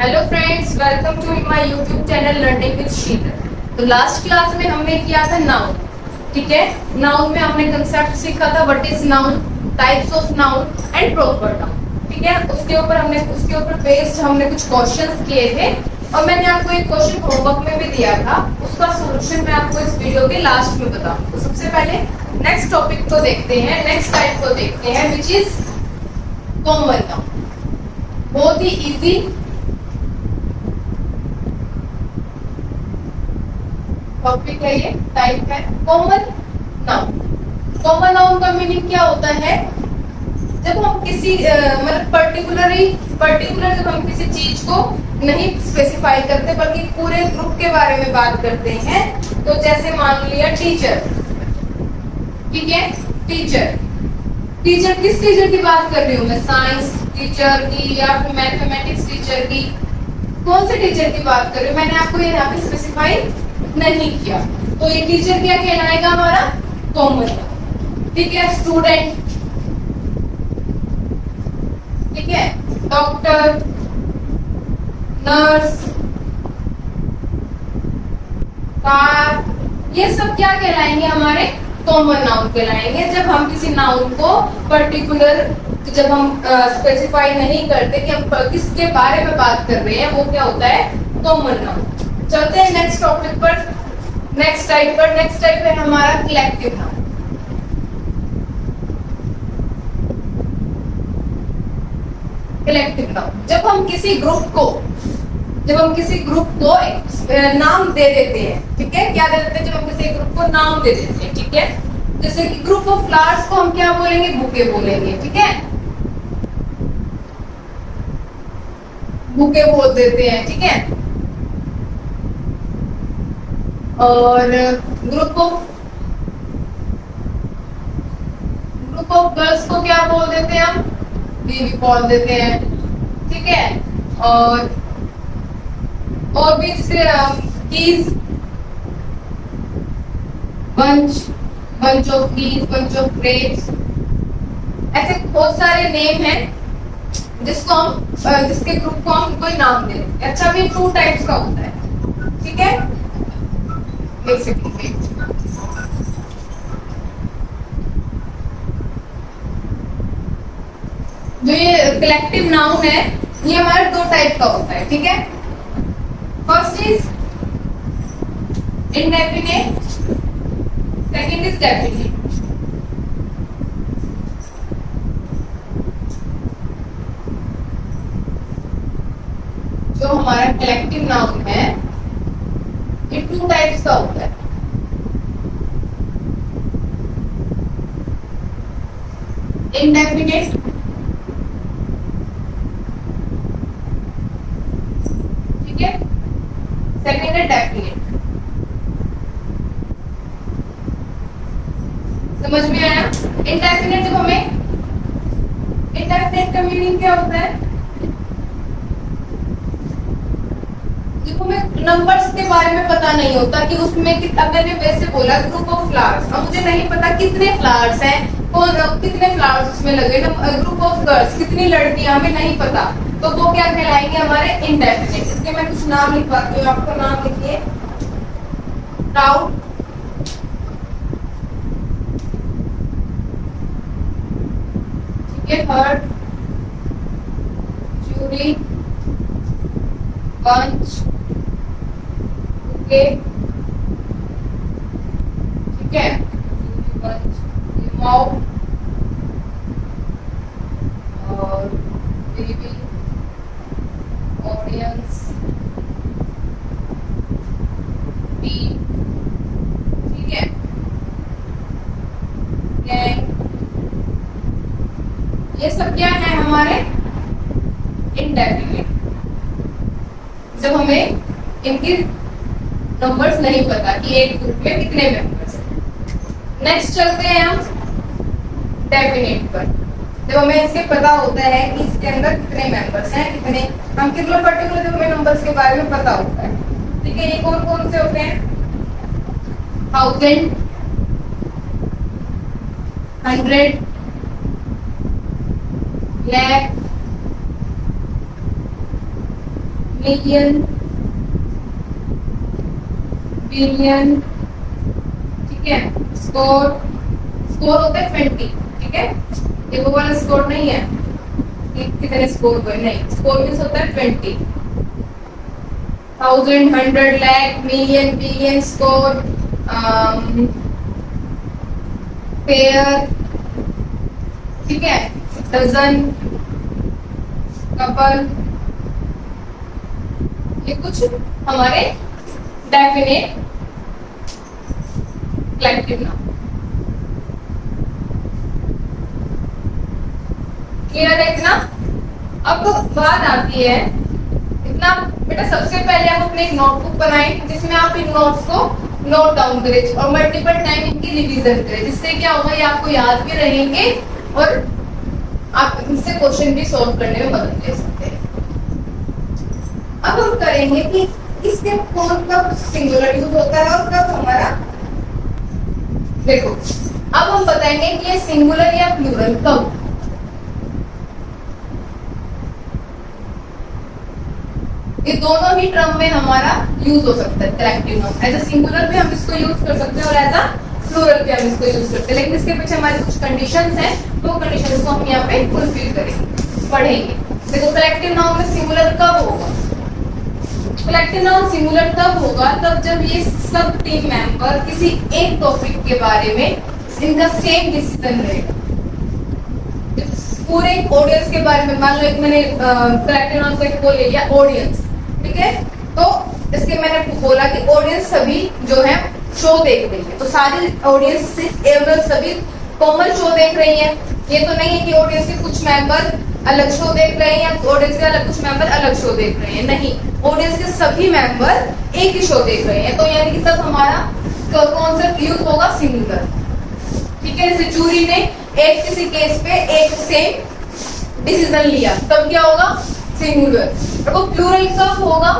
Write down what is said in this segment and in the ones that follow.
Hello friends, welcome to my YouTube channel learning with Sheetal. तो last class में हमने किया था नाउन। ठीक है, नाउन में हमने कंसेप्ट सीखा था what is noun, types of noun and proper noun. ठीक है, उसके ऊपर बेस्ड हमने कुछ क्वेश्चंस किए थे और मैंने आपको एक क्वेश्चन होमवर्क में भी दिया था। उसका सॉल्यूशन मैं आपको इस वीडियो के लास्ट में बताऊंगा। तो सबसे पहले नेक्स्ट टॉपिक को देखते हैं, नेक्स्ट टाइप को देखते हैं विच इज कॉमन नाउन। बहुत ही इजी टॉपिक है, ये टाइप है कॉमन नाउन। कॉमन नाउन का मीनिंग क्या होता है? जब हम किसी मतलब पर्टिकुलर जब हम किसी चीज को नहीं स्पेसिफाई करते बल्कि पूरे ग्रुप के बारे में बात करते हैं। तो जैसे मान लिया टीचर। ठीक है, टीचर किस टीचर की बात कर रही हूँ मैं? साइंस टीचर की या फिर मैथमेटिक्स टीचर की? कौन से टीचर की बात कर रही हूँ? मैंने आपको यहाँ पे स्पेसिफाई नहीं किया, तो ये टीचर क्या कहलाएगा? हमारा कॉमन नाउन। ठीक है, स्टूडेंट, ठीक है, डॉक्टर, नर्स, कार, ये सब क्या कहलाएंगे? हमारे कॉमन नाउन कहलाएंगे। जब हम किसी नाउन को पर्टिकुलर जब हम स्पेसिफाई नहीं करते कि हम किसके बारे में बात कर रहे हैं, वो क्या होता है? Common noun. चलते हैं नेक्स्ट टॉपिक पर, नेक्स्ट टाइप पर। नेक्स्ट टाइप है हमारा कलेक्टिव नाउन। कलेक्टिव नाउन, जब हम किसी ग्रुप को एक नाम दे देते हैं। ठीक है, क्या दे देते हैं? जब हम किसी ग्रुप को नाम दे देते हैं। ठीक है, जैसे कि ग्रुप ऑफ फ्लावर्स को हम क्या बोलेंगे? बुके बोलेंगे। ठीक है, बुके बोल देते हैं। ठीक है, और ग्रुप ऑफ गर्ल्स को क्या बोल देते हैं? हम बेबी बोल देते हैं। ठीक है, और भी जैसे keys, bunch of keys, bunch of grapes, ऐसे बहुत सारे नेम हैं जिसको हम जिसके ग्रुप को हम कोई नाम दे देते हैं। अच्छा, भी 2 टाइप्स का होता है। ठीक है, देख सकते हैं। जो ये कलेक्टिव नाउन है, ये हमारे 2 टाइप का होता है। ठीक है, first is indefinite, second is definite. जो हमारा कलेक्टिव नाउन है ये 2 टाइप्स का होता है। इंडेफिनिट, ठीक है, सेकंड है डेफिनिट। समझ में आया? इंडेफिनिट जब हमें इंडेफिनिट का मीनिंग क्या होता है? देखो, हमें नंबर्स के बारे में पता नहीं होता कि उसमें कितना। मैंने वैसे बोला ग्रुप ऑफ फ्लावर्स, अब मुझे नहीं पता कितने फ्लावर्स हैं, कितने फ्लावर्स उसमें लगे। ग्रुप ऑफ गर्ल्स, कितनी लड़कियां, हमें नहीं पता। तो वो क्या कहलाएंगे? हमारे इंडेफिनिट। इसके मैं कुछ नाम लिखवाती हूँ, आपका नाम लिखिए। क्राउड, ठीक है, हर्ट, जूरी, बंच, बुके, ठीक है, बंच, माउ और बेबी, ऑडियंस, टीम, ठीक है, गैंग, ये सब क्या है? हमारे इंडेफिनिट। जब हमें इनकी नंबर्स नहीं पता कि एक ग्रुप में कितने मेंबर्स हैं। नेक्स्ट चलते हैं हम डेफिनिट पर। जब हमें इसके पता होता है कि इसके अंदर कितने मेंबर्स हैं, कितने, हम कितने पर्टिकुलर जब हमें नंबर्स के बारे में पता होता है। ठीक है, ये कौन कौन से होते हैं? 1000, 100, lakh, मिलियन, बिलियन, ठीक है। स्कोर, स्कोर होता है 20, ठीक है। ये वो वाला स्कोर नहीं है कि कितने स्कोर हुए, नहीं, स्कोर मीन्स होता है 20। 1000, 100, lakh, million, billion, score, pair, ठीक है, डजन, कपल, ये कुछ हमारे डेफिनेट कलेक्टिव नाउन। क्लियर है इतना? अब तो बात आती है इतना बेटा, सबसे पहले आप अपने एक नोटबुक बनाएं जिसमें आप इन नोट्स को नोट डाउन करें और मल्टीपल टाइम इनकी रिवीजन करें, जिससे क्या होगा, ये आपको याद भी रहेंगे और आप इनसे क्वेश्चन भी सॉल्व करने में मदद ले सकते हैं। अब हम करेंगे कि इसके कौन कब सिंगुलर यूज होता है और कब हमारा, देखो अब हम बताएंगे कि ये सिंगुलर या प्लूरल कब। ये दोनों ही टर्म में हमारा यूज हो सकता है collective noun. As a singular भी हम इसको यूज कर सकते हैं और एज अ प्लूरल भी हम इसको यूज करते हैं, लेकिन इसके पीछे हमारी कुछ कंडीशंस हैं, तो कंडीशंस को हम यहाँ पे फुलफिल करेंगे, पढ़ेंगे। देखो कलेक्टिव नाउन में सिंगुलर कब होगा? कलेक्टिव नाउन सिंगुलर तब होगा तब जब ये सब टीम मेंबर किसी एक टॉपिक के बारे में इनका सेम डिसीजन रहेगा। पूरे ऑडियंस के बारे में, मान लो एक मैंने कलेक्टिव नाउन को एक बोल ले लिया ऑडियंस, ठीक है, तो इसके मैंने बोला कि ऑडियंस सभी जो है शो देख रही है, तो सारी ऑडियंस सभी कॉमन शो देख रही है। ये तो नहीं है कि ऑडियंस के कुछ मेंबर अलग शो देख रहे हैं या ऑडियंस के अलग कुछ मेंबर अलग शो देख रहे हैं, नहीं, ऑडियंस के सभी मेंबर एक ही शो देख रहे हैं, तो यानी कि तब हमारा कॉन्सेप्ट यूज होगा सिंगुलर, ठीक है। जैसे जूरी ने एक किसी केस पे एक सेम डिसीजन लिया, तब क्या होगा? सिंगुलर। तो प्लूरल कब होगा?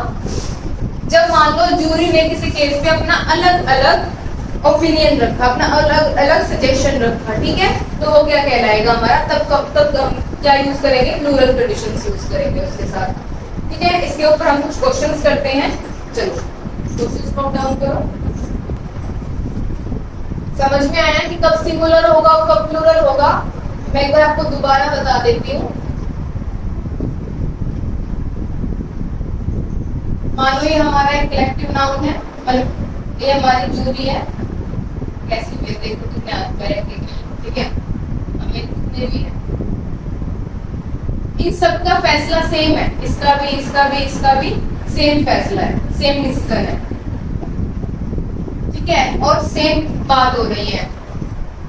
जब मान लो जूरी ने किसी केस पे अपना अलग अलग ओपिनियन रखा, अपना अलग अलग सजेशन रखा, ठीक है, तो वो क्या कहलाएगा हमारा? तब कब तक हम क्या यूज करेंगे? प्लूरल कंडीशंस यूज करेंगे उसके साथ, ठीक है। इसके ऊपर हम कुछ क्वेश्चंस करते हैं, चलो क्वेश्चंस नोट डाउन करो। समझ में आया कि कब सिंगुलर होगा और कब प्लूरल होगा? मैं एक बार आपको दोबारा बता देती हूँ। मान लो ये हमारा एक कलेक्टिव नाउन है, मतलब ये हमारी जूरी है, कैसी भी देखो कितने आदमी, ठीक है, हमें कितने भी है, इन सबका फैसला सेम है, इसका भी इसका भी इसका भी सेम फैसला है, सेम डिसीजन है, ठीक है, और सेम बात हो रही है,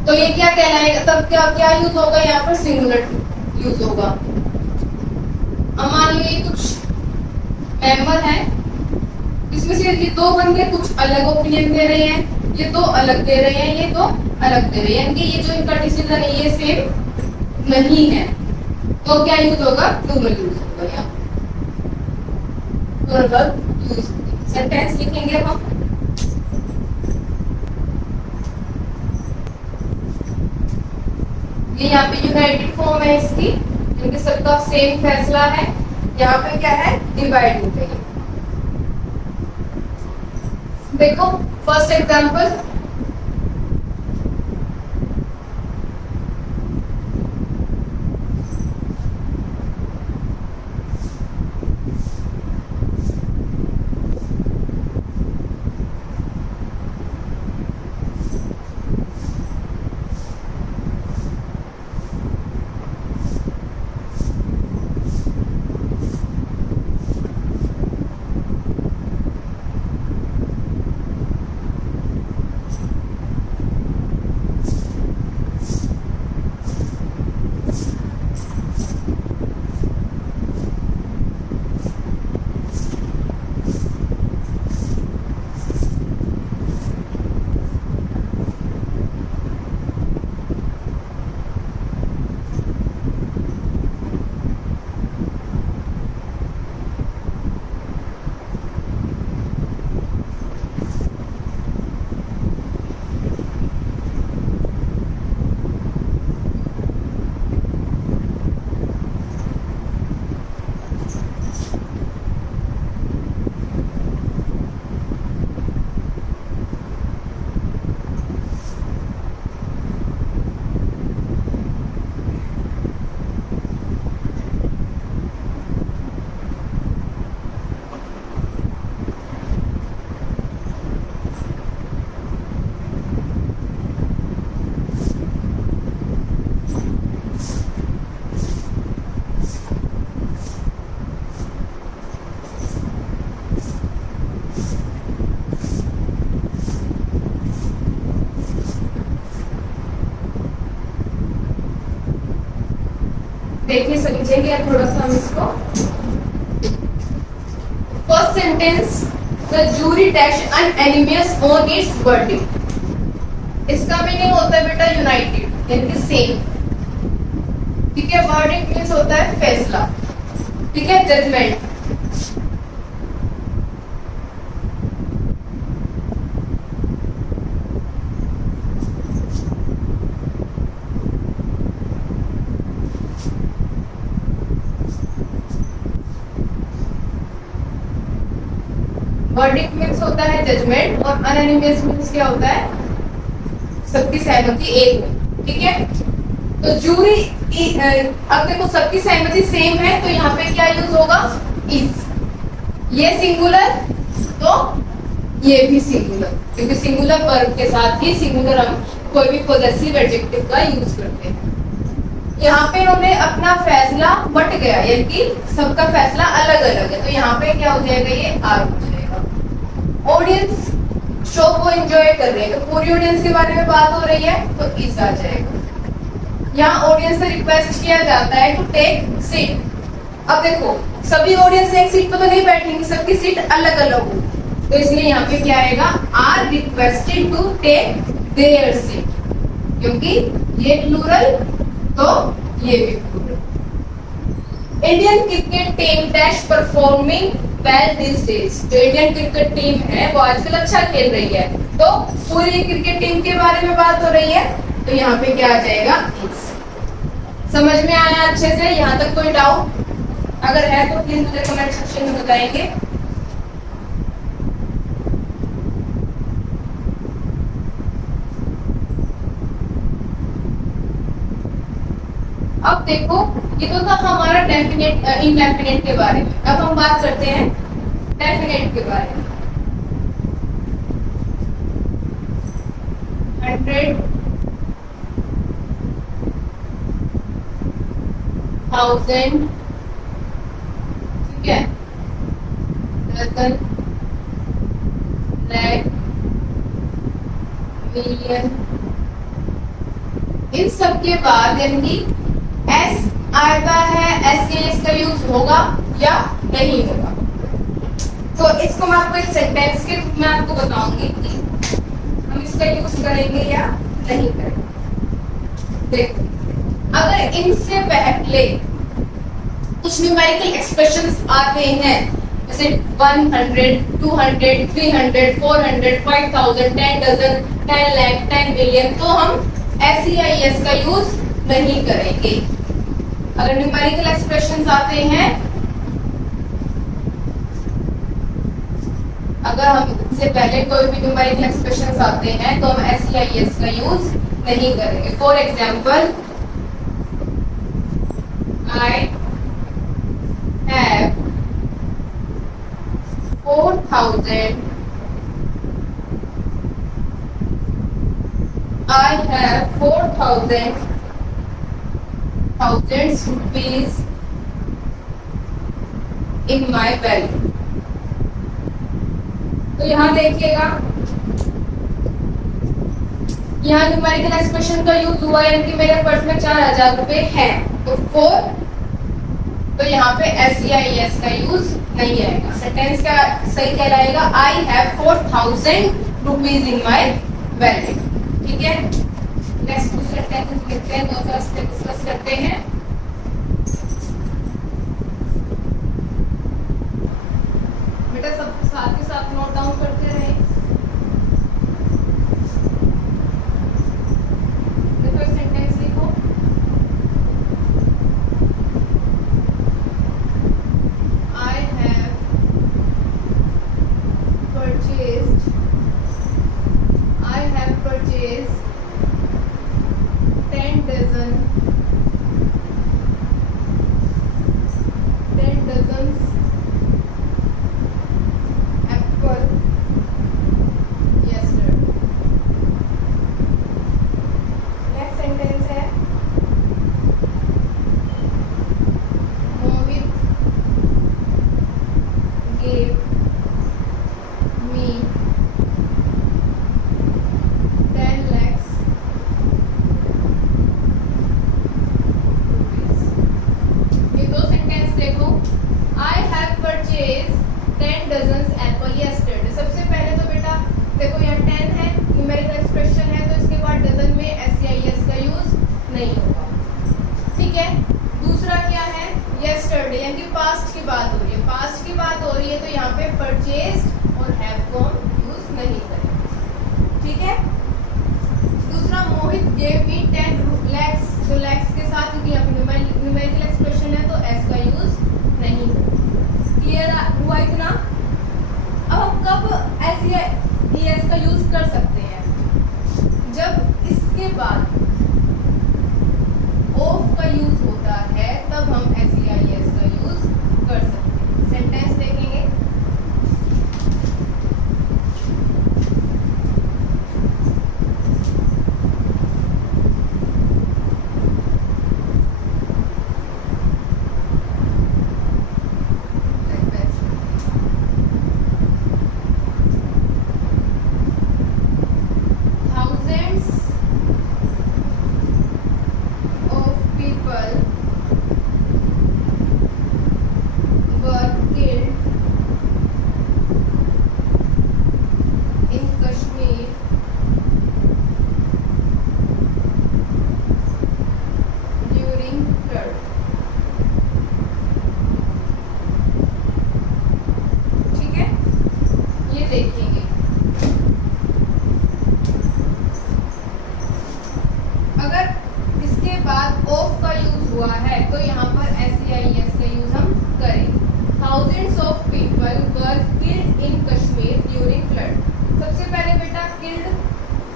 तो ये क्या कहलाएगा? तब क्या क्या यूज होगा? यहाँ पर सिंगुलर यूज होगा। अब मान लो ये कुछ मेंबर है, इसमें से ये दो बंदे कुछ अलग ओपिनियन दे रहे हैं, ये दो अलग दे रहे हैं, ये दो अलग दे रहे हैं, यानी कि ये जो इनका डिसीजन है ये सेम नहीं है, तो क्या यूज होगा? प्लूरल यूज होगा। यहाँ प्लूरल यूज, सेंटेंस लिखेंगे हम, ये यहाँ पे यूनाइटेड फॉर्म है इसकी, क्योंकि सबका सेम फैसला है। यहाँ पे क्या है? डिवाइड हो गई। देखो फर्स्ट एग्जांपल, देखिए समझेंगे थोड़ा सा हम इसको। First sentence, the jury dash unanimous on its verdict. इसका मीनिंग होता है बेटा यूनाइटेड, यानी कि सेम। ठीक है, वर्डिक्ट मींस होता है फैसला। ठीक है, जजमेंट। वर्डिक्ट मींस होता है जजमेंट, और अनएनिमियस मींस क्या होता है, सबकी सहमति एक हो। ठीक है, तो जूरी, अब देखो सबकी सहमति सेम है तो यहाँ पे क्या यूज होगा, इज। ये सिंगुलर तो ये भी सिंगुलर, क्योंकि सिंगुलर वर्ब के साथ ही सिंगुलर हम कोई भी पॉजेसिव एडजेक्टिव का यूज करते हैं। यहाँ पे इन्होंने अपना फैसला बट गया, यानी कि सबका फैसला अलग अलग है, तो यहाँ पे क्या हो जाएगा, ये आर हो जाएगा। ऑडियंस शो को एंजॉय कर रहे हैं, तो पूरी ऑडियंस के बारे में बात हो रही है तो इस आ जाएगा। यहाँ ऑडियंस से रिक्वेस्ट किया जाता है टू टेक सीट। अब देखो सभी ऑडियंस एक सीट पर तो नहीं बैठेंगे, सबकी सीट अलग अलग हो, तो इसलिए यहाँ पे क्या आएगा, are requested to take their seat, क्योंकि ये प्लूरल तो ये भी plural. Indian cricket team dash performing well this days. जो इंडियन क्रिकेट टीम है वो आजकल अच्छा खेल रही है, तो पूरी क्रिकेट टीम के बारे में बात हो रही है, तो यहाँ पे क्या आ जाएगा, समझ में आया अच्छे से? यहाँ तक कोई डाउट अगर है तो प्लीज मुझे कमेंट सेक्शन में बताएंगे। अब देखो ये तो था हमारा डेफिनेट इनडेफिनेट के बारे में, अब हम बात करते हैं डेफिनेट के बारे में। 100,000 ठीक है, डजन, लाख, मिलियन, इन सब के बाद यानी कि एस आता है, एस के इसका यूज होगा या नहीं होगा। तो इसको मैं आपको एक सेंटेंस के रूप में आपको बताऊंगी कि हम इसका यूज करेंगे या नहीं करेंगे। देखो अगर इनसे पहले कुछ न्यूमेरिकल एक्सप्रेशंस आते हैं, जैसे 100, 200, 300, 400, 5,000, 10 डजन, 10 लाख, 10 मिलियन, तो हम SEIS का यूज नहीं करेंगे। अगर न्यूमेरिकल एक्सप्रेशंस आते हैं, अगर हम इससे पहले कोई भी न्यूमेरिकल एक्सप्रेशंस आते हैं तो हम SEIS का यूज नहीं करेंगे। For example, I have 4,000, I have 4,000 rupees in my bank। तो यहाँ देखिएगा, यहाँ न्यूमेरिकल एक्सप्रेशन का यूज हुआ, यानी कि मेरे पर्स में 4,000 रुपए है, तो 4, तो यहाँ पे SEIS का यूज नहीं आएगा। सेंटेंस का सही कहलाएगा I have 4,000 rupees in my wallet. ठीक है, नेक्स्ट दूसरा सेंटेंस देखते हैं, दो डिस्कस करते हैं। बेटा सब साथ के साथ नोट डाउन करते रहे। देखो सेंटेंस लिखो, I have purchased 10 dozen purchase 10 dozen apple yesterday. सबसे पहले तो बेटा देखो यहाँ 10 है, न्यूमेरिकल एक्सप्रेशन है, तो इसके बाद डजन में SEIS का यूज नहीं होगा, ठीक है। दूसरा क्या है, यस्टरडे यानी कि पास्ट की बात हो रही है, पास्ट की बात हो रही है तो यहाँ पे परचेज और हैव को यूज नहीं करेंगे, ठीक है। दूसरा मोहित गेव मी 10 lakhs, तो lakhs के साथ क्योंकि यहाँ पे न्यूमेरिकल एक्सप्रेशन है तो एस का यूज नहीं करेंगे। क्लियर हुआ इतना? अब हम कब SEIS का यूज कर सकते हैं, जब इसके बाद ऑफ का यूज होता है तब हम SEIS का यूज कर सकते हैं। सेंटेंस देखेंगे,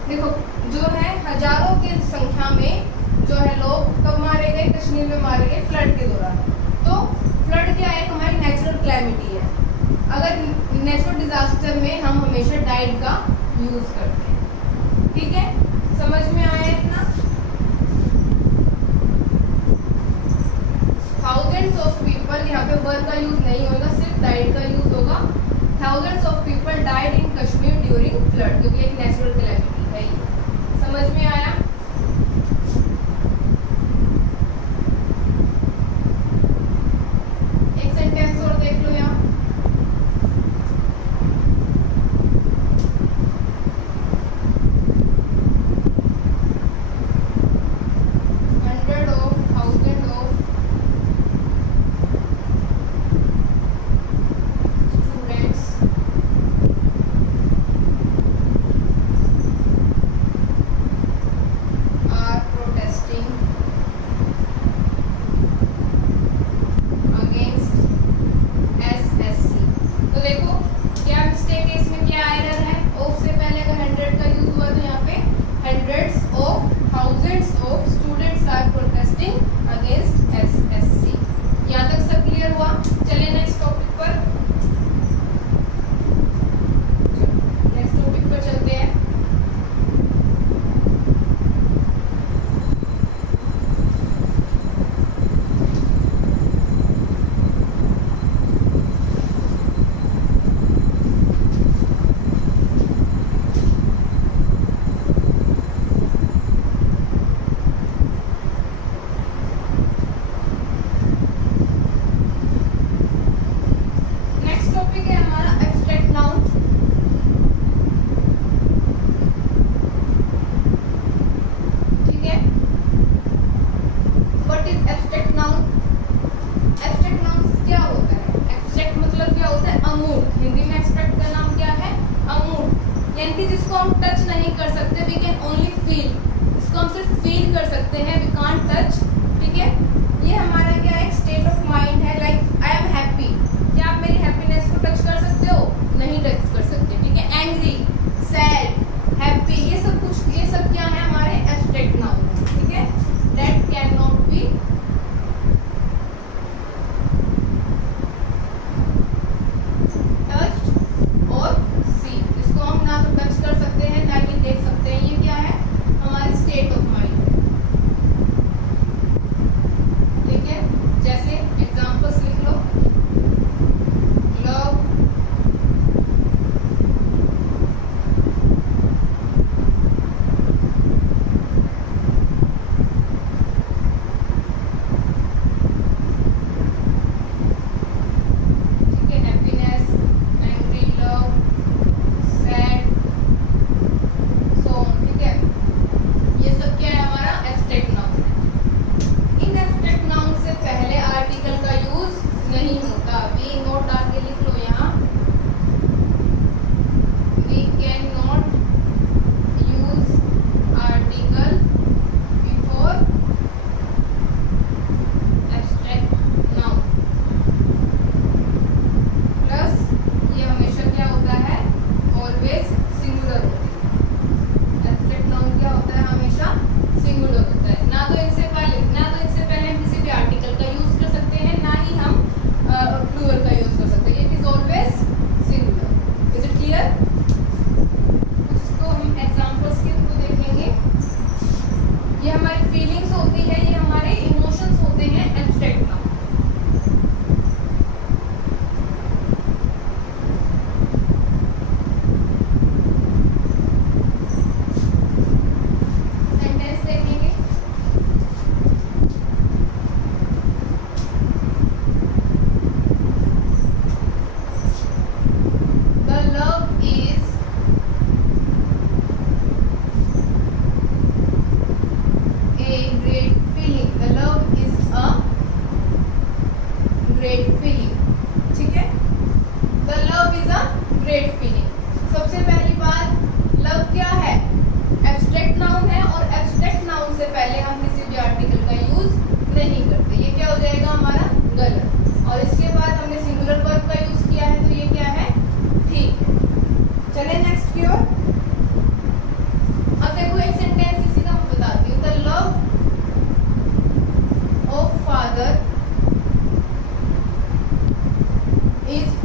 देखो जो है हजारों की संख्या में जो है लोग कब मारे गए, कश्मीर में मारे गए फ्लड के दौरान। तो फ्लड क्या है, हमारी नेचुरल क्लैमिटी है। अगर नेचुरल डिजास्टर में हम हमेशा डाइड का यूज करते हैं, ठीक है। समझ में आया इतना? थाउजेंड्स ऑफ पीपल, यहाँ पे वर का यूज नहीं होगा, सिर्फ डाइड का यूज होगा। Thousands of people died in Kashmir during flood, क्योंकि एक नेचुरल क्लैमिटी है। समझ में आया? एक सेंटेंस और देख लो यहाँ,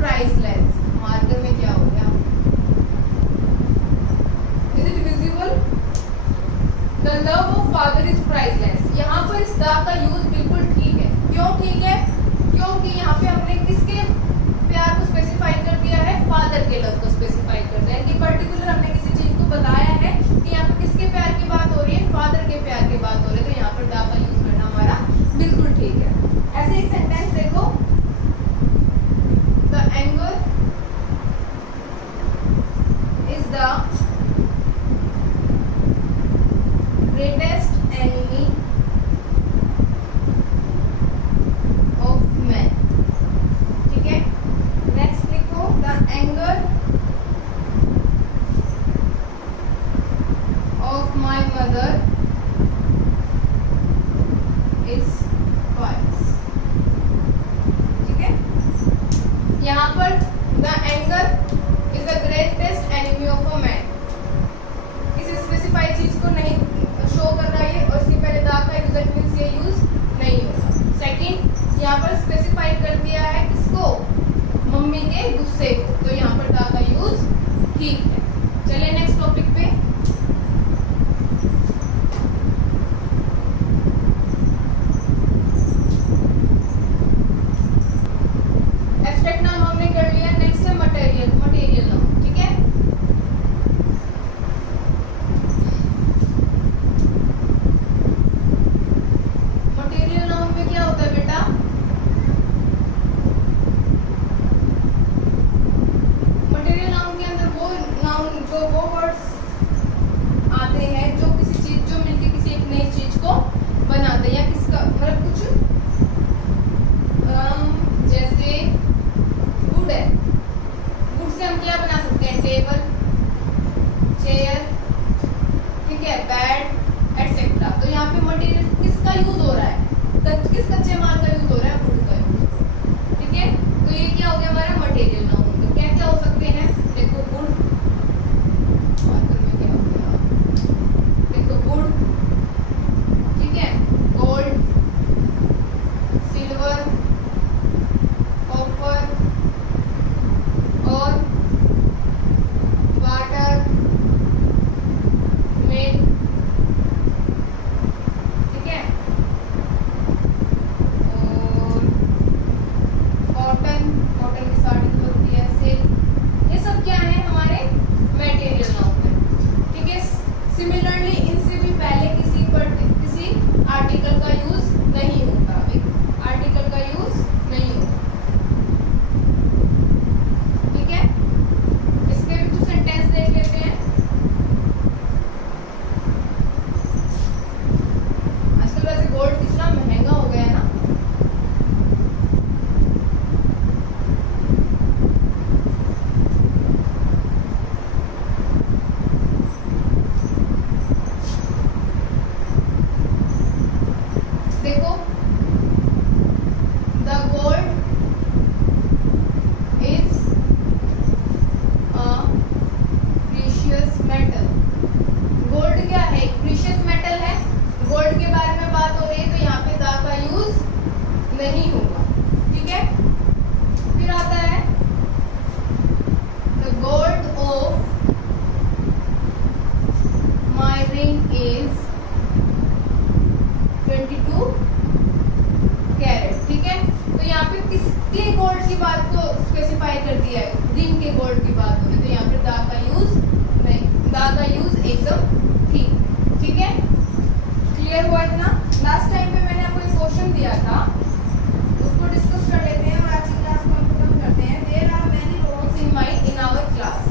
priceless. मार्कर में क्या हो गया? Is it visible? The love of father is priceless. यहाँ पर इस द का यूज बिल्कुल ठीक है। क्यों ठीक है? क्योंकि यहाँ पे हमने किसके प्यार को स्पेसिफाई कर दिया है? फादर के लव को स्पेसिफाई कर दिया है कि पर्टिकुलर हमने किसी चीज को बताया है कि यहाँ पे किसके प्यार की बात हो रही है? फादर के प्यार की बात हो रही है, तो यहाँ पर द का यूज करना हमारा बिल्कुल ठीक है। ऐसे एक सेंटेंस देखो, the anger is the greatest enemy of man. ठीक है, नेक्स्ट लिखो, the anger of my mother is fires. ठीक है, यहाँ पर the anger is the greatest enemy of a man, किसी स्पेसिफाइड चीज को नहीं शो कर रहा है और इसके पहले दा का रिजल्ट मींस ये यूज नहीं होगा। सेकंड, यहाँ पर स्पेसिफाई कर दिया है किसको? मम्मी के गुस्से को, तो यहाँ पर दा का यूज ठीक है। चलिए नेक्स्ट टॉपिक पे, एब्स्ट्रैक्ट नाउन हमने कर लिया। नेक्स्ट है मटेरियल, मटेरियल नाउन। ठीक है, मटेरियल नाउन में क्या होता है बेटा? मटेरियल नाउन के अंदर वो नाउन जो वो वर्ड्स आते हैं जो किसी चीज, जो मिलके किसी एक नई चीज को बनाते हैं, या किसका मतलब कुछ जैसे वुड है, वुड से हम क्या बना सकते हैं? टेबल, चेयर, ठीक है, बेड एटसेट्रा। तो यहाँ पे मटेरियल किसका यूज हो रहा है? किस कच्चे माल का यूज हो रहा है? वुड का यूज। ठीक है, तो ये क्या हो गया हमारा मटेरियल नाउन। तो क्या क्या हो सकते हैं? देखो वुड, मार्कर में क्या हो गया? देखो वुड, ठीक है, गोल्ड, सिल्वर, कॉपर और वाटर, मिल्क। ठीक है, और कॉटन, कॉटन की साड़ी होती है, सिल्क, ये सब क्या है हमारे मटेरियल नाउन में। ठीक है, सिमिलरली इनसे भी पहले किसी आर्टिकल का यूज नहीं होता, आर्टिकल का यूज नहीं होता। ठीक है, इसके भी कुछ सेंटेंस देख लेते हैं। आजकल वैसे गोल्ड कितना महंगा हो गया है ना। देखो, the gold is a precious metal. Gold क्या है? एक प्रीशियस मेटल है। गोल्ड के बारे में बात हो रही है, तो यहाँ पे द का यूज नहीं होगा। ठीक है, फिर आता है the gold of my ring is 22 carat. ठीक है, तो यहाँ पे किसके गोल्ड की बात को स्पेसिफाई कर दिया है? रिंग के गोल्ड की बात हो रही है, तो यहाँ पे दा का यूज नहीं, दा का यूज एकदम ठीक। ठीक है, क्लियर हुआ इतना? लास्ट टाइम पे मैंने आपको एक क्वेश्चन दिया था, उसको डिस्कस कर लेते हैं और आज की क्लास को हम खत्म करते हैं। There are many Rohans in our class.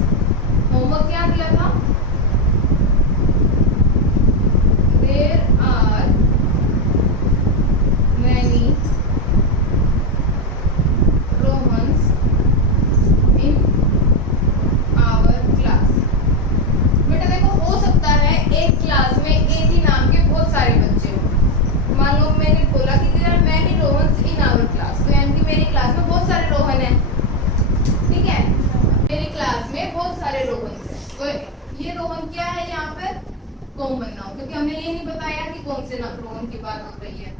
Homework क्या दिया था? देयर आर many Rohans in our class। बेटा देखो, हो सकता है एक क्लास में एक ही नाम के बहुत सारे बच्चे हो। मान लो मैंने बोला कि there are many Rohans in our class, तो यानी कि मेरी क्लास में बहुत सारे रोहन हैं। ठीक है, मेरी क्लास में बहुत सारे रोहन हैं, तो ये रोहन क्या है यहाँ पर? कॉमन नाउन, क्योंकि हमने ये नहीं बताया कि कौन से रोहन की बात हो रही है।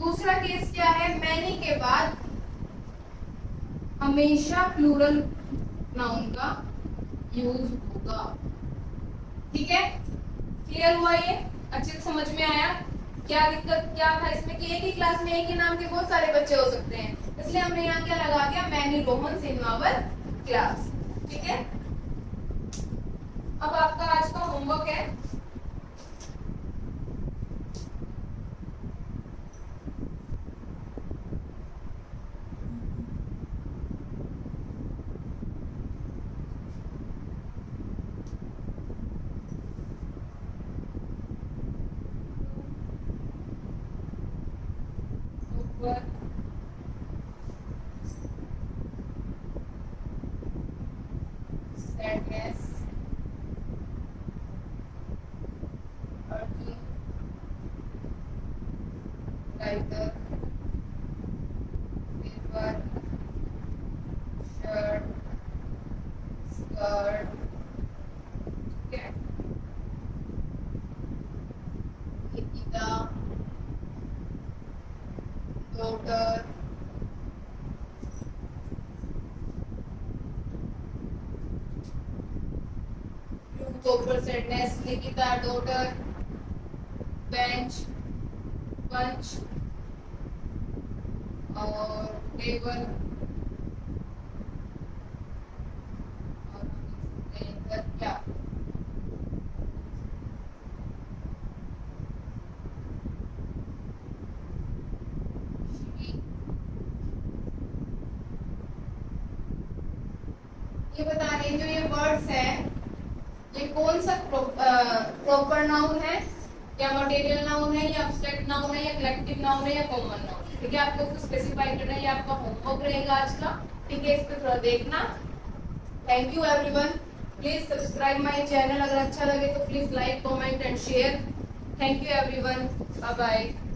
दूसरा केस क्या है? मैनी के बाद हमेशा प्लूरल नाउन का यूज होगा। ठीक है, क्लियर हुआ ये? अच्छे से समझ में आया? क्या दिक्कत क्या था इसमें कि एक ही क्लास में एक ही नाम के बहुत सारे बच्चे हो सकते हैं, इसलिए हमने यहाँ क्या लगा दिया, many Romans in our class. ठीक है, अब आपका आज का होमवर्क है, sadness, hurting, writer, paper, shirt, skirt, cat, Nikita, daughter, Cooper sadness, Nikita daughter, bench, punch और टेबल और इधर क्या, ये बता रहे हैं जो ये वर्ड्स हैं ये कौन सा प्रॉपर नाउन है, या मटेरियल नाउन है, या एब्स्ट्रैक्ट नाउन है, या कलेक्टिव नाउन है, या कॉमन नाउन है। ठीक है, आपको उसको स्पेसिफाई करना है, ये आपका होमवर्क रहेगा आज का। ठीक है, इस पे थोड़ा देखना। Thank you everyone, please subscribe my channel, अगर अच्छा लगे तो please like comment and share. Thank you everyone, bye bye.